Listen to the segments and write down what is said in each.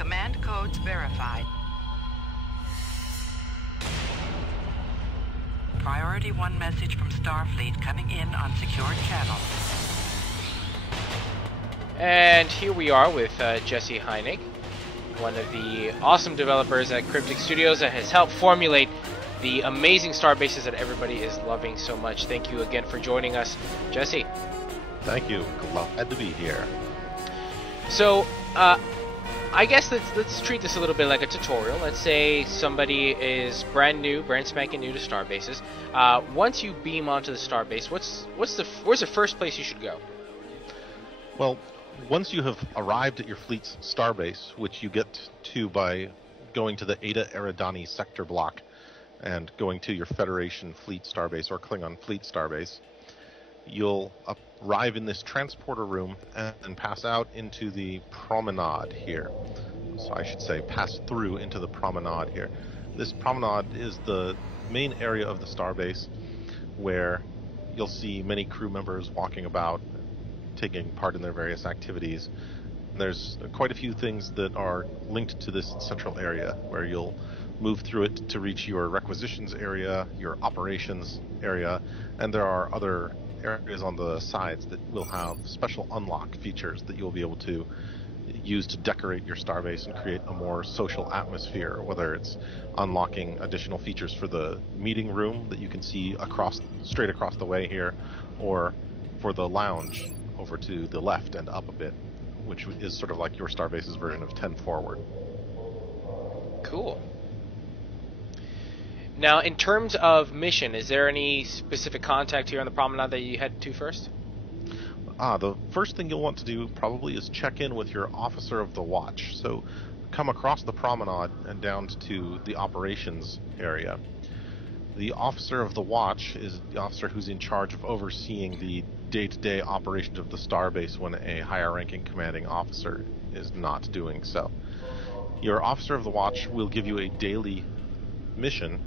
Command codes verified. Priority 1 message from Starfleet coming in on secured channel. And here we are with Jesse Heinig, one of the awesome developers at Cryptic Studios that has helped formulate the amazing star bases that everybody is loving so much. Thank you again for joining us, Jesse. Thank you. Glad to be here. So, I guess let's treat this a little bit like a tutorial. Let's say somebody is brand spanking new to starbases. Once you beam onto the starbase, where's the first place you should go? Well, once you have arrived at your fleet's starbase, which you get to by going to the Eta Eridani sector block and going to your Federation fleet starbase or Klingon fleet starbase, you'll arrive in this transporter room and pass out into the promenade here. So I should say pass through into the promenade here. This promenade is the main area of the starbase where you'll see many crew members walking about, taking part in their various activities. There's quite a few things that are linked to this central area where you'll move through it to reach your requisitions area, your operations area, and there are other areas on the sides that will have special unlock features that you'll be able to use to decorate your starbase and create a more social atmosphere, whether it's unlocking additional features for the meeting room that you can see straight across the way here, or for the lounge over to the left and up a bit, which is sort of like your starbase's version of 10 forward. Cool. Now, in terms of mission, is there any specific contact here on the promenade that you head to first? The first thing you'll want to do probably is check in with your officer of the watch. So come across the promenade and down to the operations area. The officer of the watch is the officer who's in charge of overseeing the day-to-day operations of the starbase when a higher-ranking commanding officer is not doing so. Your officer of the watch will give you a daily mission,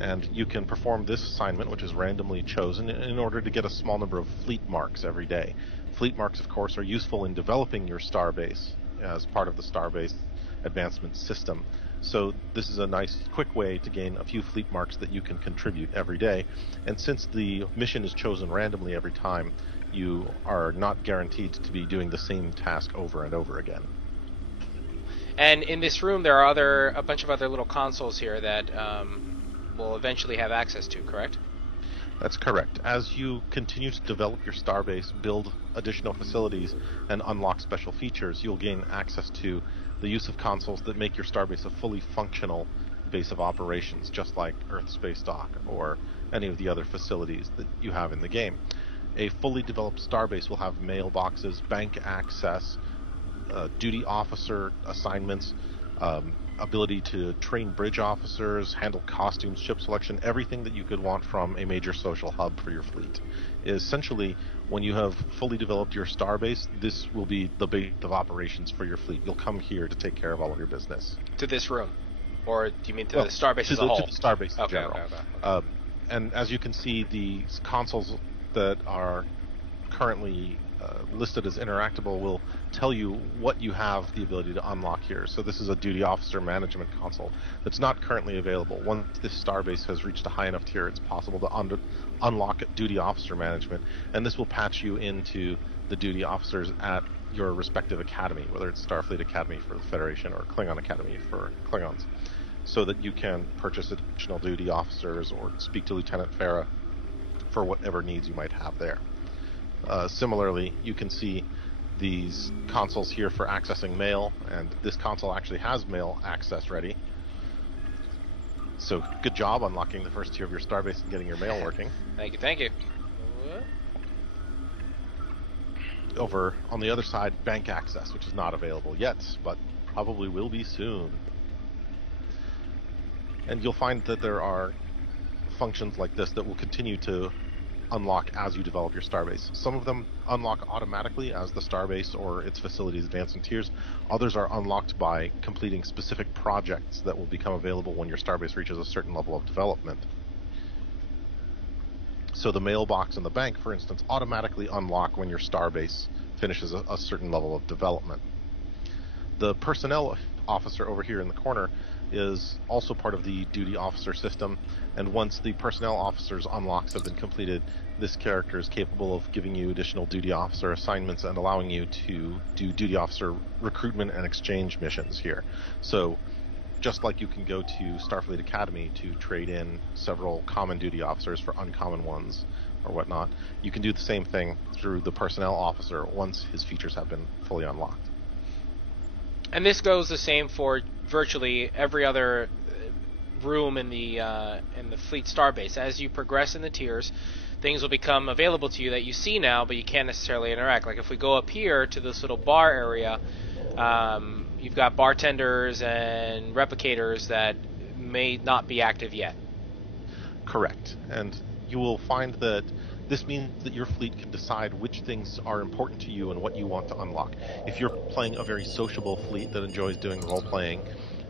and you can perform this assignment, which is randomly chosen, in order to get a small number of fleet marks every day. Fleet marks, of course, are useful in developing your starbase as part of the starbase advancement system. So this is a nice, quick way to gain a few fleet marks that you can contribute every day. And since the mission is chosen randomly every time, you are not guaranteed to be doing the same task over and over again. And in this room, there are a bunch of other little consoles here that we'll eventually have access to, correct? That's correct. As you continue to develop your starbase, build additional facilities, and unlock special features, you'll gain access to the use of consoles that make your starbase a fully functional base of operations, just like Earth Space Dock or any of the other facilities that you have in the game. A fully developed starbase will have mailboxes, bank access, duty officer assignments, ability to train bridge officers, handle costumes, ship selection, everything that you could want from a major social hub for your fleet. Essentially, when you have fully developed your starbase, this will be the base of operations for your fleet. You'll come here to take care of all of your business. To this room? Or do you mean to the starbase as a whole? To the starbase in general. Okay. And as you can see, the consoles that are currently listed as interactable will tell you what you have the ability to unlock here. So this is a duty officer management console that's not currently available. Once this starbase has reached a high enough tier, it's possible to unlock duty officer management, and this will patch you into the duty officers at your respective academy, whether it's Starfleet Academy for the Federation or Klingon Academy for Klingons, so that you can purchase additional duty officers or speak to Lieutenant Farah for whatever needs you might have there. Similarly, you can see these consoles here for accessing mail, and this console actually has mail access ready. So good job unlocking the first tier of your starbase and getting your mail working. Thank you. Over on the other side, bank access, which is not available yet, but probably will be soon. And you'll find that there are functions like this that will continue to unlock as you develop your starbase. Some of them unlock automatically as the starbase or its facilities advance in tiers. Others are unlocked by completing specific projects that will become available when your starbase reaches a certain level of development. So the mailbox and the bank, for instance, automatically unlock when your starbase finishes a certain level of development. The personnel officer over here in the corner is also part of the duty officer system, and once the personnel officer's unlocks have been completed, this character is capable of giving you additional duty officer assignments and allowing you to do duty officer recruitment and exchange missions here. So just like you can go to Starfleet Academy to trade in several common duty officers for uncommon ones or whatnot, you can do the same thing through the personnel officer once his features have been fully unlocked. And this goes the same for virtually every other room in the fleet starbase. As you progress in the tiers, things will become available to you that you see now, but you can't necessarily interact. Like if we go up here to this little bar area, you've got bartenders and replicators that may not be active yet. Correct. And you will find that this means that your fleet can decide which things are important to you and what you want to unlock. If you're playing a very sociable fleet that enjoys doing role-playing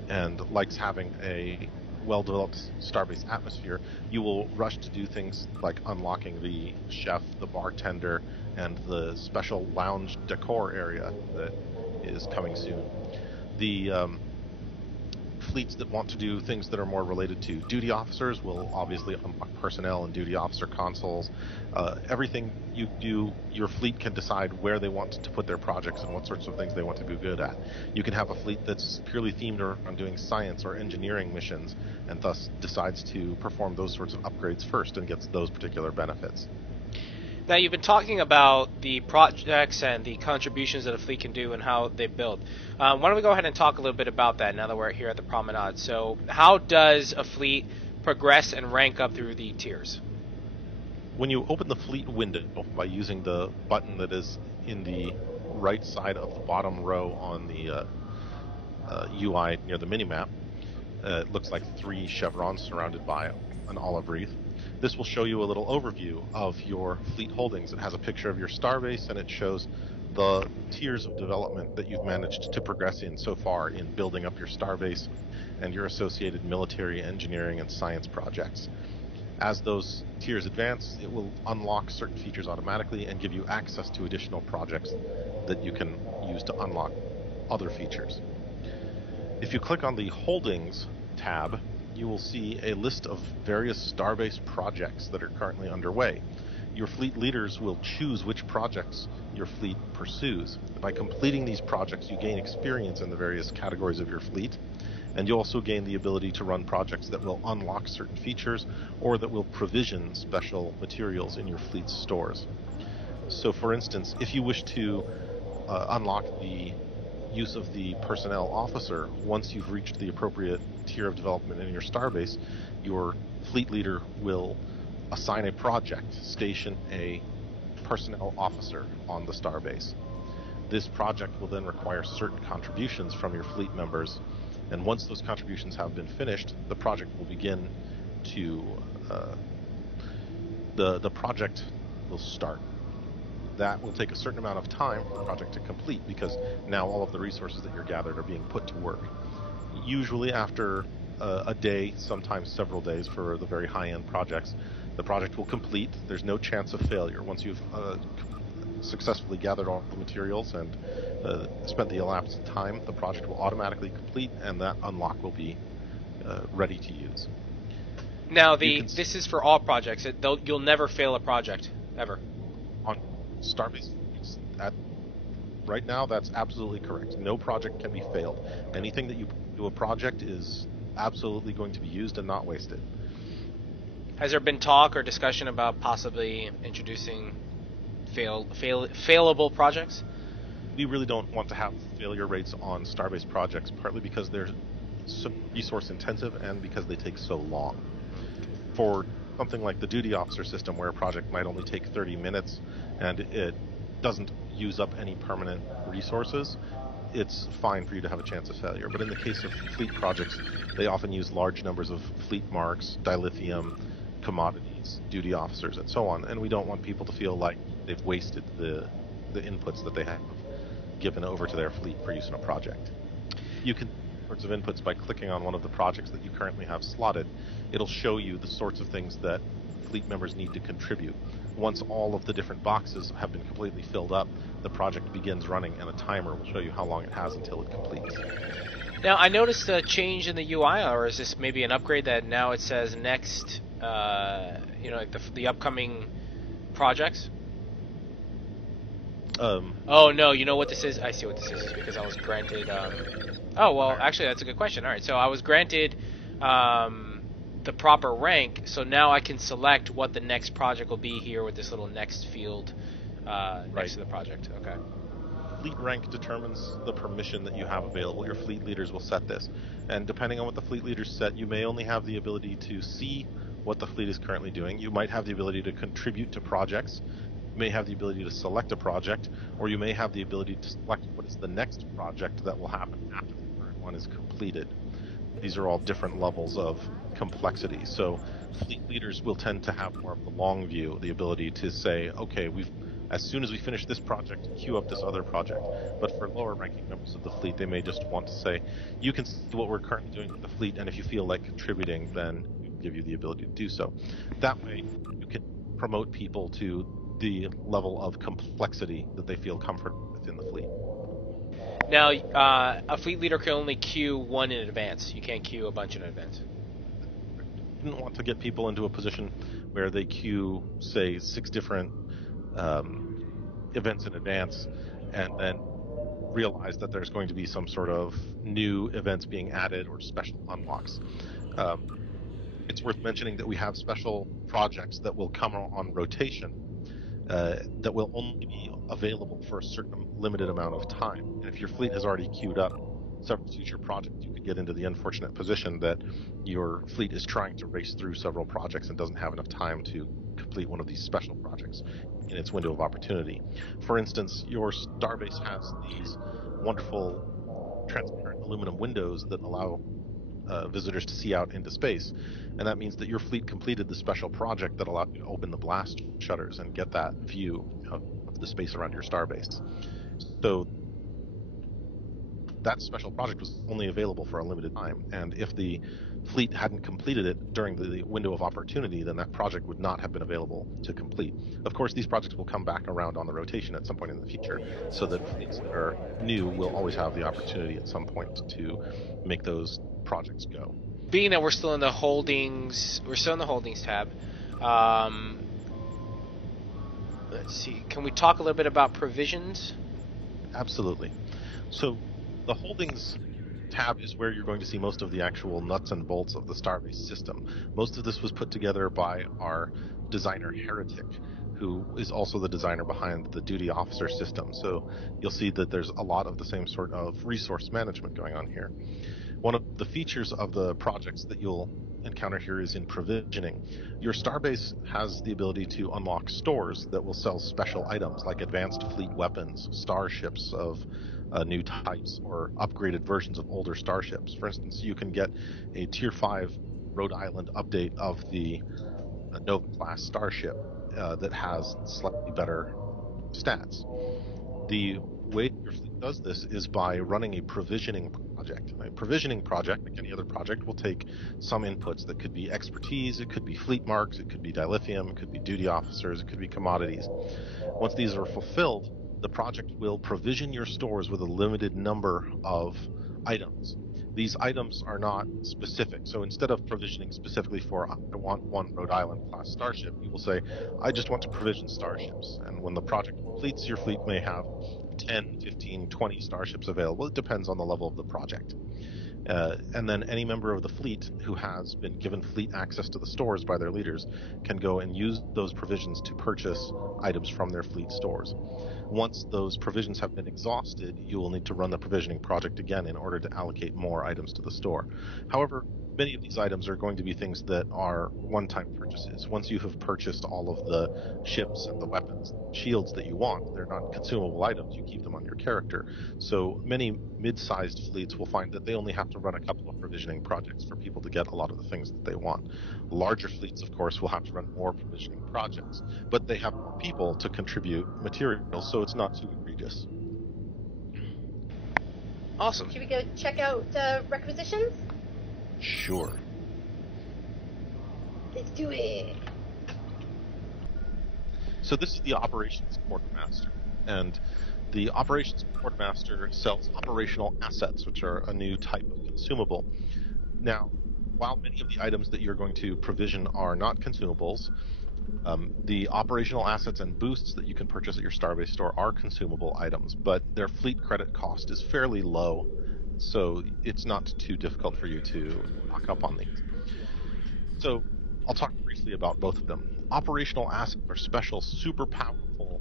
and likes having a well-developed starbase atmosphere, you will rush to do things like unlocking the chef, the bartender, and the special lounge decor area that is coming soon. The fleets that want to do things that are more related to duty officers will obviously unlock personnel and duty officer consoles. Everything you do, your fleet can decide where they want to put their projects and what sorts of things they want to be good at. You can have a fleet that's purely themed around doing science or engineering missions and thus decides to perform those sorts of upgrades first and gets those particular benefits. Now, you've been talking about the projects and the contributions that a fleet can do and how they build. Why don't we go ahead and talk a little bit about that now that we're here at the Promenade. So how does a fleet progress and rank up through the tiers? When you open the fleet window by using the button that is in the right side of the bottom row on the UI near the minimap, it looks like 3 chevrons surrounded by an olive wreath. This will show you a little overview of your fleet holdings. It has a picture of your starbase, and it shows the tiers of development that you've managed to progress in so far in building up your starbase and your associated military, engineering, and science projects. As those tiers advance, it will unlock certain features automatically and give you access to additional projects that you can use to unlock other features. If you click on the Holdings tab, you will see a list of various starbase projects that are currently underway. Your fleet leaders will choose which projects your fleet pursues. By completing these projects, you gain experience in the various categories of your fleet, and you also gain the ability to run projects that will unlock certain features or that will provision special materials in your fleet's stores. So for instance, if you wish to unlock the use of the personnel officer, once you've reached the appropriate tier of development in your starbase, your fleet leader will assign a project, station a personnel officer on the starbase. This project will then require certain contributions from your fleet members, and once those contributions have been finished, the project will begin to the project will start. That will take a certain amount of time for the project to complete because now all of the resources that you're gathered are being put to work. Usually after a day, sometimes several days for the very high-end projects, the project will complete. There's no chance of failure. Once you've successfully gathered all the materials and spent the elapsed time, the project will automatically complete and that unlock will be ready to use. Now, this is for all projects. You'll never fail a project, ever. On Starbase, right now, that's absolutely correct. No project can be failed. Anything that you do a project is absolutely going to be used and not wasted. Has there been talk or discussion about possibly introducing failable projects? We really don't want to have failure rates on Starbase projects, partly because they're so resource intensive and because they take so long. For something like the duty officer system, where a project might only take 30 minutes and it doesn't use up any permanent resources, it's fine for you to have a chance of failure. But in the case of fleet projects, they often use large numbers of fleet marks, dilithium, commodities, duty officers, and so on, and we don't want people to feel like they've wasted the inputs that they have given over to their fleet for use in a project. You can sorts of inputs by clicking on one of the projects that you currently have slotted. It'll show you the sorts of things that fleet members need to contribute. Once all of the different boxes have been completely filled up, the project begins running and a timer will show you how long it has until it completes. Now, I noticed a change in the UI, or is this maybe an upgrade that now it says next, like the upcoming projects? Oh, no, you know what this is? I see what this is. It's because I was granted, oh, well, actually, that's a good question. All right, so I was granted the proper rank, so now I can select what the next project will be here with this little next field next to the project. Okay. Fleet rank determines the permission that you have available. Your fleet leaders will set this. And depending on what the fleet leaders set, you may only have the ability to see what the fleet is currently doing. You might have the ability to contribute to projects. You may have the ability to select a project, or you may have the ability to select what is the next project that will happen after the current one is completed. These are all different levels of complexity. So fleet leaders will tend to have more of the long view, the ability to say, okay, as soon as we finish this project, queue up this other project. But for lower ranking members of the fleet, they may just want to say, you can see what we're currently doing with the fleet, and if you feel like contributing, then we will give you the ability to do so. That way, you can promote people to the level of complexity that they feel comfortable with in the fleet. Now, a fleet leader can only queue one in advance. You can't queue a bunch in advance. You didn't want to get people into a position where they queue, say, 6 different events in advance, and then realize that there's going to be some sort of new events being added or special unlocks. It's worth mentioning that we have special projects that will come on rotation that will only be available for a certain limited amount of time. And if your fleet has already queued up several future projects, you could get into the unfortunate position that your fleet is trying to race through several projects and doesn't have enough time to complete one of these special projects in its window of opportunity. For instance, your starbase has these wonderful transparent aluminum windows that allow visitors to see out into space, and that means that your fleet completed the special project that allowed you to open the blast shutters and get that view of the space around your starbase. So that special project was only available for a limited time, and if the fleet hadn't completed it during the window of opportunity, then that project would not have been available to complete. Of course, these projects will come back around on the rotation at some point in the future, so that fleets that are new will always have the opportunity at some point to make those projects go. Being that we're still in the holdings tab. Let's see. Can we talk a little bit about provisions? Absolutely. So the holdings tab is where you're going to see most of the actual nuts and bolts of the Starbase system. Most of this was put together by our designer Heretic, who is also the designer behind the duty officer system. So you'll see that there's a lot of the same sort of resource management going on here. One of the features of the projects that you'll encounter here is in provisioning. Your starbase has the ability to unlock stores that will sell special items like advanced fleet weapons, starships of new types, or upgraded versions of older starships. For instance, you can get a Tier 5 Rhode Island update of the Nova-class starship that has slightly better stats. The way your fleet does this is by running a provisioning project. A provisioning project, like any other project, will take some inputs that could be expertise, it could be fleet marks, it could be dilithium, it could be duty officers, it could be commodities. Once these are fulfilled, the project will provision your stores with a limited number of items. These items are not specific. So instead of provisioning specifically for, I want one Rhode Island class starship, you will say, I just want to provision starships. And when the project completes, your fleet may have 10, 15, 20 starships available. It depends on the level of the project. And then any member of the fleet who has been given fleet access to the stores by their leaders can go and use those provisions to purchase items from their fleet stores. Once those provisions have been exhausted, you will need to run the provisioning project again in order to allocate more items to the store. However, many of these items are going to be things that are one-time purchases. Once you have purchased all of the ships and the weapons, shields that you want, they're not consumable items. You keep them on your character. So many mid-sized fleets will find that they only have to run a couple of provisioning projects for people to get a lot of the things that they want. Larger fleets, of course, will have to run more provisioning projects, but they have more people to contribute materials, so it's not too egregious. Awesome. Should we go check out Requisitions? Sure. Let's do it. So this is the operations quartermaster, and The operations quartermaster sells operational assets, which are a new type of consumable. Now, while many of the items that you're going to provision are not consumables, the operational assets and boosts that you can purchase at your Starbase store are consumable items, but their fleet credit cost is fairly low, so it's not too difficult for you to stock up on these. So I'll talk briefly about both of them. Operational assets are special, super powerful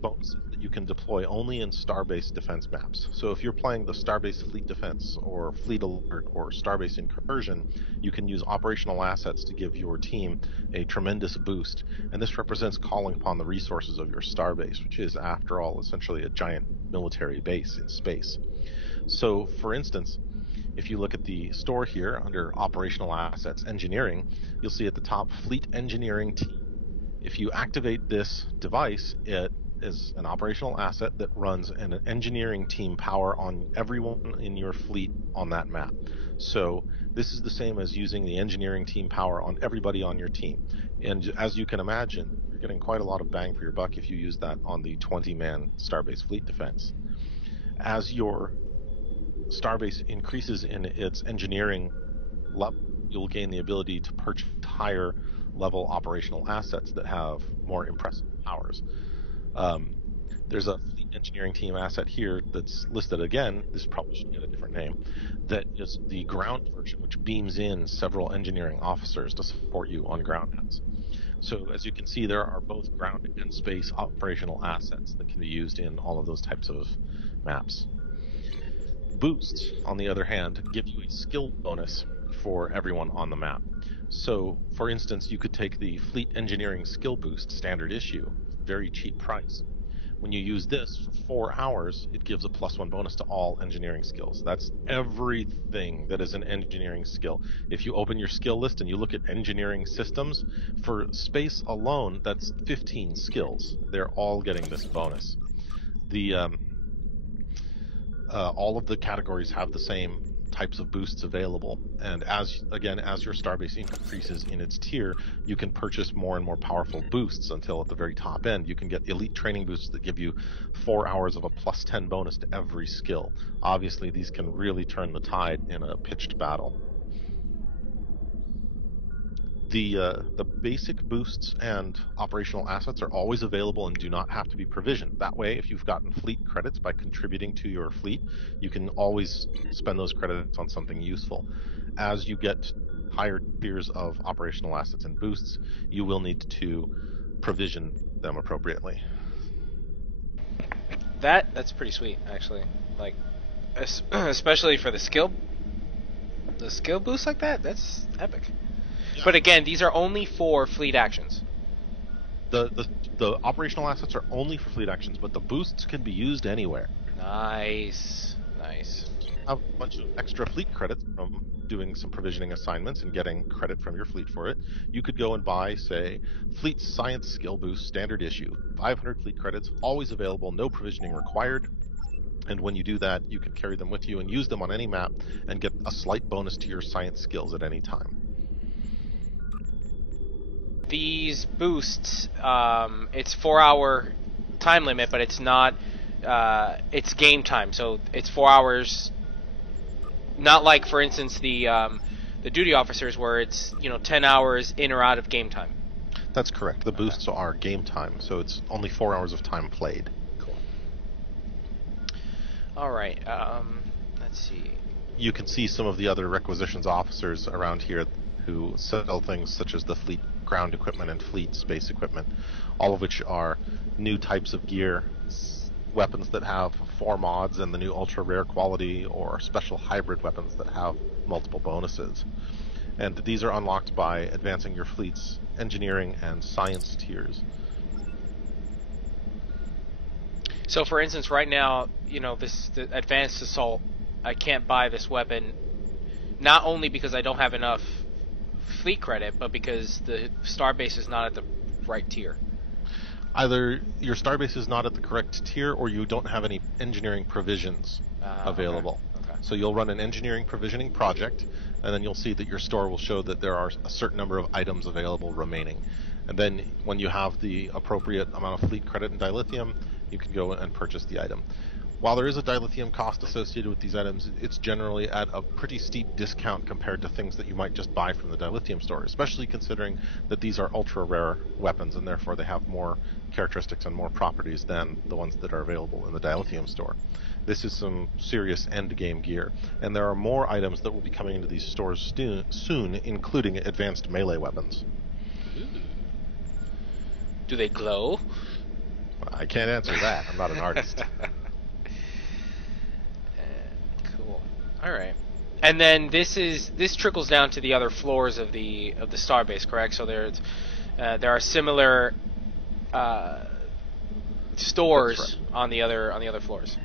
bonuses that you can deploy only in Starbase defense maps. So if you're playing the Starbase Fleet Defense or Fleet Alert or Starbase Incursion, you can use operational assets to give your team a tremendous boost. And this represents calling upon the resources of your Starbase, which is, after all, essentially a giant military base in space. So, for instance, if you look at the store here under Operational Assets Engineering, you'll see at the top Fleet Engineering Team. If you activate this device, it is an operational asset that runs an engineering team power on everyone in your fleet on that map. So this is the same as using the engineering team power on everybody on your team. And as you can imagine, you're getting quite a lot of bang for your buck if you use that on the 20-man Starbase Fleet Defense. As your Starbase increases in its engineering level, you'll gain the ability to purchase higher level operational assets that have more impressive powers. There's a fleet engineering team asset here that's listed again. This probably should get a different name. That is the ground version, which beams in several engineering officers to support you on ground maps. So as you can see, there are both ground and space operational assets that can be used in all of those types of maps. Boosts, on the other hand, give you a skill bonus for everyone on the map. So, for instance, you could take the Fleet Engineering Skill Boost standard issue, very cheap price. When you use this for 4 hours, it gives a +1 bonus to all engineering skills. That's everything that is an engineering skill. If you open your skill list and you look at engineering systems, for space alone, that's 15 skills. They're all getting this bonus. All of the categories have the same types of boosts available, and as your Starbase increases in its tier, you can purchase more and more powerful boosts until at the very top end you can get elite training boosts that give you 4 hours of a +10 bonus to every skill. Obviously, these can really turn the tide in a pitched battle. The basic boosts and operational assets are always available and do not have to be provisioned. That way, if you've gotten fleet credits by contributing to your fleet, you can always spend those credits on something useful. As you get higher tiers of operational assets and boosts, you will need to provision them appropriately. That's pretty sweet, actually. Like, especially for the skill boost like that. That's epic. Yeah. But again, these are only for fleet actions. The operational assets are only for fleet actions, but the boosts can be used anywhere. Nice. You have a bunch of extra fleet credits from doing some provisioning assignments and getting credit from your fleet for it. You could go and buy, say, Fleet Science Skill Boost Standard Issue. 500 fleet credits, always available, no provisioning required. And when you do that, you can carry them with you and use them on any map and get a slight bonus to your science skills at any time. These boosts, it's 4-hour time limit, but it's not, it's game time, so it's 4 hours, not like, for instance, the duty officers where it's, 10 hours in or out of game time. That's correct. The boosts are game time, so it's only 4 hours of time played. Cool. Alright, let's see. You can see some of the other requisitions officers around here who sell things such as the fleet ground equipment and fleet space equipment, all of which are new types of gear, weapons that have 4 mods and the new ultra rare quality, or special hybrid weapons that have multiple bonuses. And these are unlocked by advancing your fleet's engineering and science tiers. So for instance, right now, the advanced assault, I can't buy this weapon, not only because I don't have enough fleet credit, but because the starbase is not at the right tier. Either your starbase is not at the correct tier, or you don't have any engineering provisions available. Okay. So you'll run an engineering provisioning project, and then you'll see that your store will show that there are a certain number of items available remaining. And then when you have the appropriate amount of fleet credit and dilithium, you can go and purchase the item. While there is a dilithium cost associated with these items, it's generally at a pretty steep discount compared to things that you might just buy from the dilithium store, especially considering that these are ultra rare weapons and therefore they have more characteristics and more properties than the ones that are available in the dilithium store. This is some serious end game gear, and there are more items that will be coming into these stores soon, including advanced melee weapons. Ooh. Do they glow? I can't answer that. I'm not an artist. Cool. All right. And then this trickles down to the other floors of the starbase, correct? So there are similar stores right. on the other floors.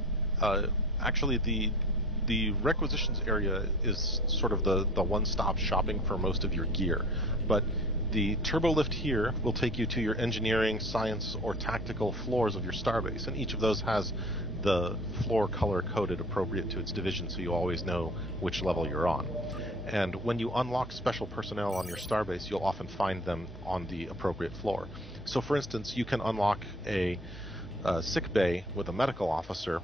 Actually, the requisitions area is sort of the one-stop shopping for most of your gear, but the turbo lift here will take you to your engineering, science, or tactical floors of your starbase, and each of those has the floor color coded appropriate to its division, so you always know which level you're on. And when you unlock special personnel on your starbase, you'll often find them on the appropriate floor. So for instance, you can unlock a sick bay with a medical officer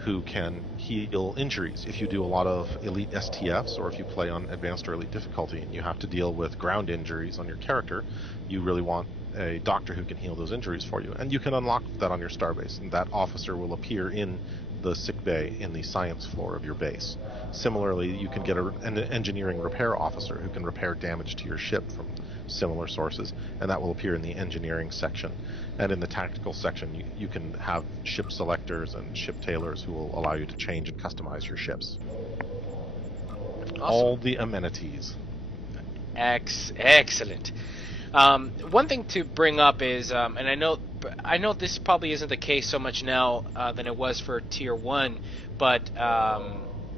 who can heal injuries. If you do a lot of elite STFs, or if you play on advanced or elite difficulty and you have to deal with ground injuries on your character, you really want a doctor who can heal those injuries for you. And you can unlock that on your starbase, and that officer will appear in the sick bay in the science floor of your base. Similarly, you can get an engineering repair officer who can repair damage to your ship from similar sources, and that will appear in the engineering section. And in the tactical section, you can have ship selectors and ship tailors who will allow you to change and customize your ships. Awesome. All the amenities. Excellent. One thing to bring up is, and I know this probably isn't the case so much now than it was for Tier 1, but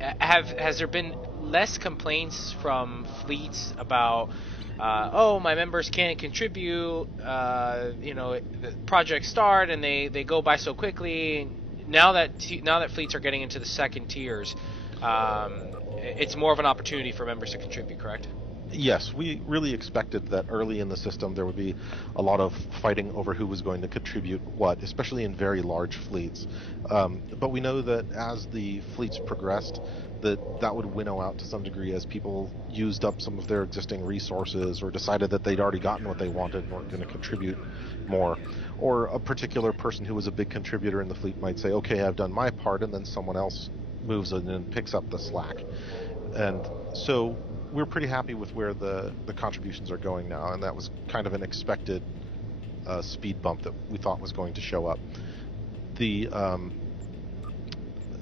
has there been less complaints from fleets about, my members can't contribute, the projects start and they go by so quickly. Now that fleets are getting into the second tiers, it's more of an opportunity for members to contribute, correct? Yes, we really expected that early in the system there would be a lot of fighting over who was going to contribute what, especially in very large fleets. But we know that as the fleets progressed, that would winnow out to some degree as people used up some of their existing resources or decided that they'd already gotten what they wanted and weren't going to contribute more. Or a particular person who was a big contributor in the fleet might say, okay, I've done my part, and then someone else moves in and picks up the slack. And so we're pretty happy with where the contributions are going now, and that was kind of an expected speed bump that we thought was going to show up.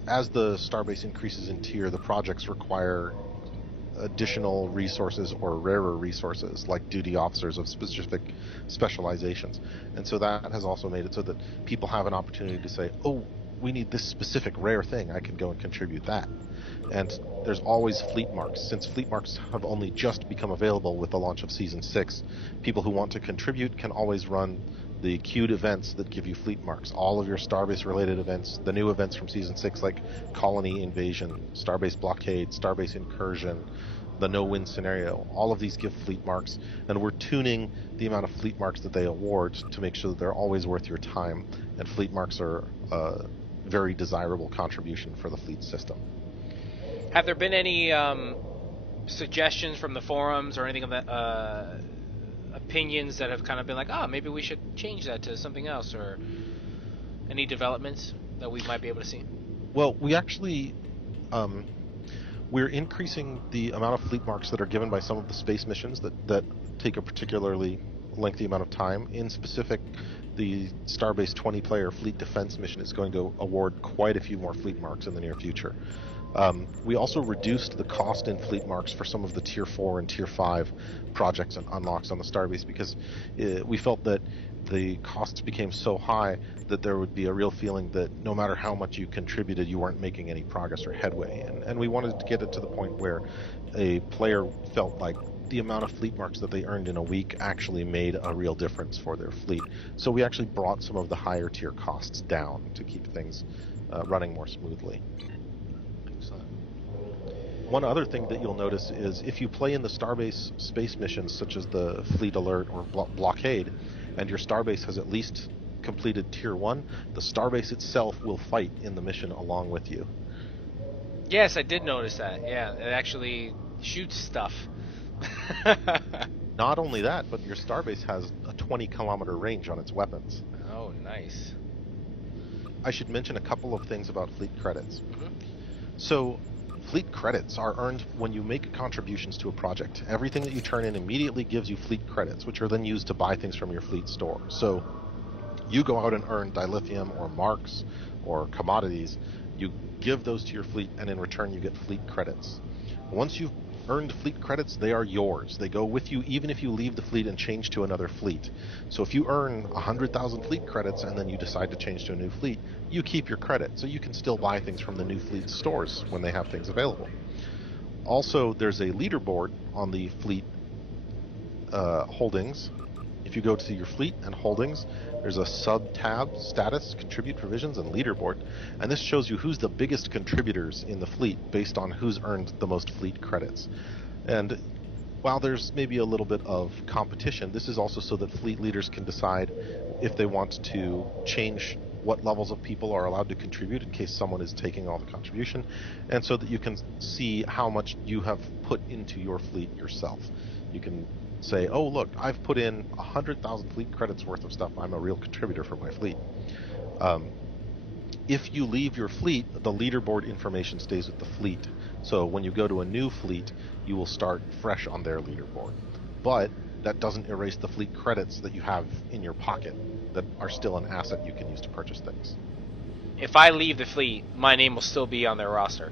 As the starbase increases in tier, the projects require additional resources or rarer resources, like duty officers of specific specializations. And so that has also made it so that people have an opportunity to say, oh, we need this specific rare thing, I can go and contribute that. And there's always fleet marks. Since fleet marks have only just become available with the launch of Season 6, people who want to contribute can always run the queued events that give you fleet marks. All of your Starbase related events, the new events from Season 6 like Colony Invasion, Starbase Blockade, Starbase Incursion, the no-win scenario, all of these give fleet marks, and we're tuning the amount of fleet marks that they award to make sure that they're always worth your time, and fleet marks are a very desirable contribution for the fleet system. Have there been any suggestions from the forums or anything of that, opinions that have kind of been like, maybe we should change that to something else, or any developments that we might be able to see? Well, we actually, we're increasing the amount of fleet marks that are given by some of the space missions that take a particularly lengthy amount of time. In specific, the Starbase 20-player fleet defense mission is going to award quite a few more fleet marks in the near future. We also reduced the cost in fleet marks for some of the Tier 4 and Tier 5 projects and unlocks on the Starbase because we felt that the costs became so high that there would be a real feeling that no matter how much you contributed, you weren't making any progress or headway. And we wanted to get it to the point where a player felt like the amount of fleet marks that they earned in a week actually made a real difference for their fleet. So we actually brought some of the higher tier costs down to keep things running more smoothly. One other thing that you'll notice is if you play in the Starbase space missions such as the Fleet Alert or Blockade, and your Starbase has at least completed Tier 1, the starbase itself will fight in the mission along with you. Yes, I did notice that. Yeah, it actually shoots stuff. Not only that, but your starbase has a 20-kilometer range on its weapons. Oh, nice. I should mention a couple of things about fleet credits. Mm-hmm. So, fleet credits are earned when you make contributions to a project. Everything that you turn in immediately gives you fleet credits, which are then used to buy things from your fleet store. So, you go out and earn dilithium or marks or commodities, you give those to your fleet, and in return you get fleet credits. Once you've earned fleet credits, they are yours. They go with you even if you leave the fleet and change to another fleet. So if you earn 100,000 fleet credits and then you decide to change to a new fleet, you keep your credit, so you can still buy things from the new fleet stores when they have things available. Also, there's a leaderboard on the fleet holdings. If you go to your fleet and holdings, there's a sub-tab, status, contribute provisions, and leaderboard, and this shows you who's the biggest contributors in the fleet based on who's earned the most fleet credits. And while there's maybe a little bit of competition, this is also so that fleet leaders can decide if they want to change what levels of people are allowed to contribute in case someone is taking all the contribution, and so that you can see how much you have put into your fleet yourself. You can say, oh look, I've put in 100,000 fleet credits worth of stuff, I'm a real contributor for my fleet. If you leave your fleet, the leaderboard information stays with the fleet. So when you go to a new fleet, you will start fresh on their leaderboard. But that doesn't erase the fleet credits that you have in your pocket that are still an asset you can use to purchase things. If I leave the fleet, my name will still be on their roster.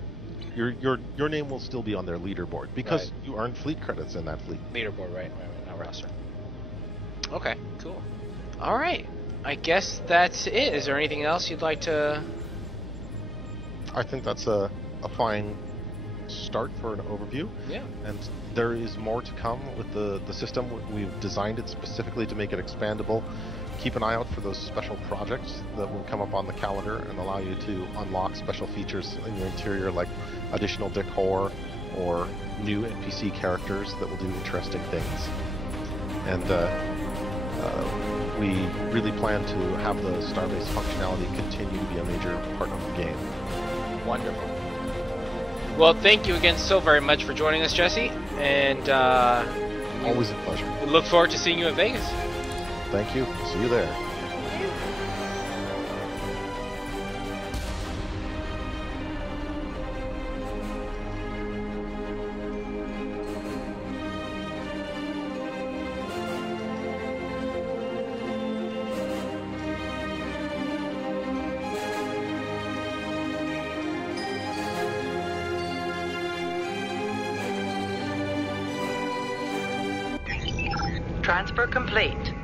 Your name will still be on their leaderboard because Right. you earned fleet credits in that fleet. Leaderboard, right, not roster. Okay, cool. All right, I guess that's it. Is there anything else you'd like to... I think that's a fine start for an overview. Yeah. And there is more to come with the system. We've designed it specifically to make it expandable. Keep an eye out for those special projects that will come up on the calendar and allow you to unlock special features in your interior, like additional decor or new NPC characters that will do interesting things. And we really plan to have the Starbase functionality continue to be a major part of the game. Wonderful. Well, thank you again so very much for joining us, Jesse, and Always a pleasure. we look forward to seeing you in Vegas. Thank you. See you there. Transfer complete.